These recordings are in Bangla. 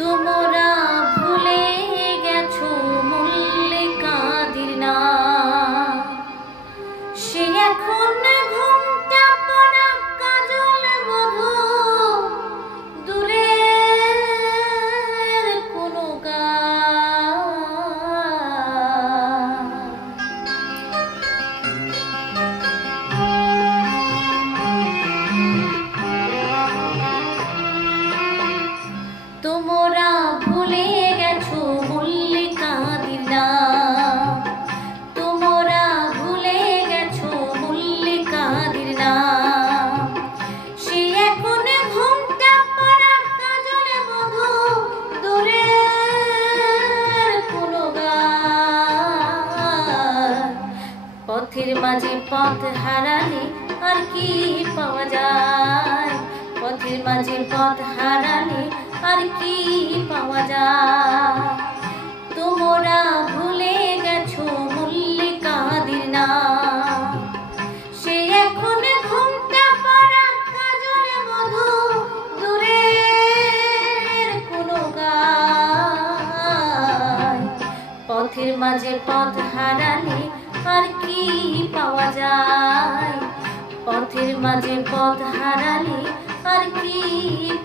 তোমরা ভুলে গেছো মল্লিকাদির নাম, সে এখন ঘুমটা পড়া কাজল বধূ, দূরের কোনো গান। তোমরা ভুলে গেছো মল্লিকাদির নাম, তোমরা ভুলে গেছো মল্লিকাদির নাম, সে এখন ঘুমটা পড়া কাজল বধূ, দূরের কোনো গান। পথের মাঝে পথ হারালে আর কি পাওয়া যায়, পথের মাঝে পথ হারালে আর কি পাওয়া যায়। তোমরা ভুলে গেছো মল্লিকাদির নাম, সে এখন ঘুমটা পড়া কাজল বধূ, দূরের কোনো গান। পথের মাঝে পথ হারালে আর কি পাওয়া যায়, পথের মাঝে পথ হারালে আর কি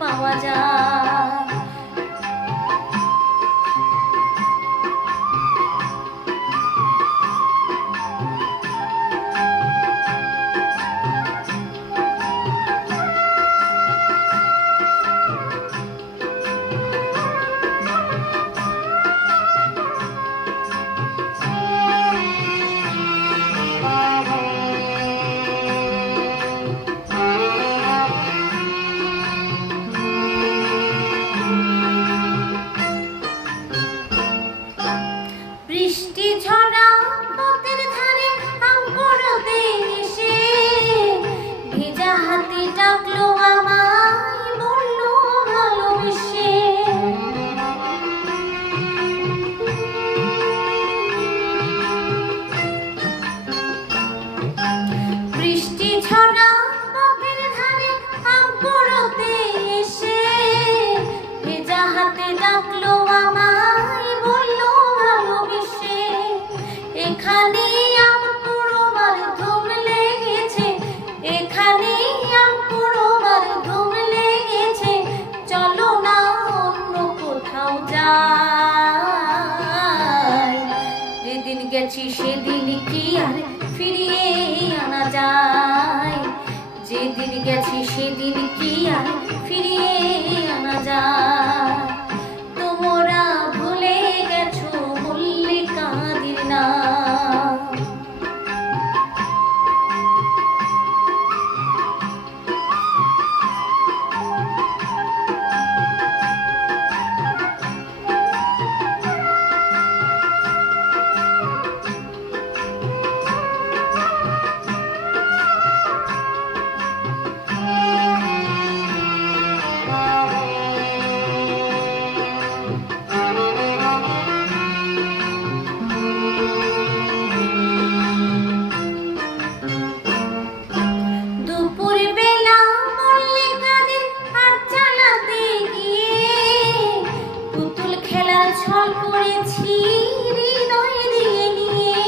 পাওয়া যায়। বৃষ্টি ঝরা পথের ধারে আম কুড়োতে এসে ভেজা হাতে ডাকলো আমায়, বললো ভালোবেসে। বৃষ্টি ঝরা পথের ধারে আম কুড়োতে এসে ভেজা হাতে ডাকলো আমায়, বললো ভালোবেসে। এখানে আম কুড়োবার ধুম লেগেছে, এখানে আম কুড়োবার ধুম লেগেছে, চলো না অন্য কোথাও যাই। যেদিন গেছি সেদিন কি আর ফিরিয়ে আনা যায়, যেদিন গেছি সেদিন কি আর ফিরিয়ে আনা যায়। তোমরা ভুলে গেছো মল্লিকাদির নাম। ছল করেছি হৃদয় দিয়ে নিয়ে,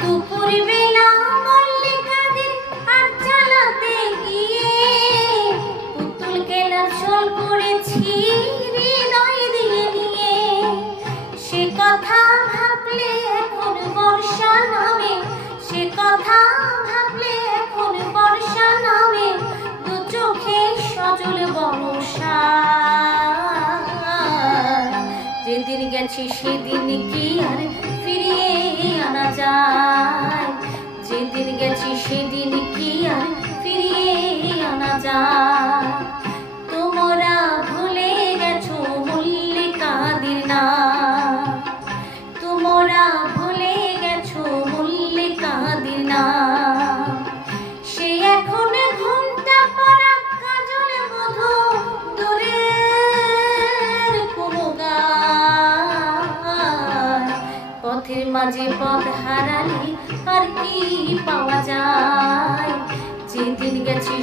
দুপুর বেলা মল্লিকাদের আর চালাতে গিয়ে পুতুল খেলার ছল করেছি হৃদয় দিয়ে নিয়ে। সে কথা ভাবলে এখন বর্ষা নামে, সে কথা ভাবলে এখন বর্ষা নামে, দু চোখে সজল বর্ষা। যেদিন গেছি সেদিন কি আর ফিরিয়ে আনা যায়, যেদিন গেছি সেদিন কি আর ফিরিয়ে আনা যায়। তোমরা ভুলে গেছো মল্লিকাদির নাম, তোমরা ভুলে গেছো মল্লিকাদির নাম, সে এখন ঘুমটা পড়া কাজল বধূ, দূরের কোনো গান। পথের মাঝে পথ হারালে আর কি পাওয়া যায়? যেদিন গেছি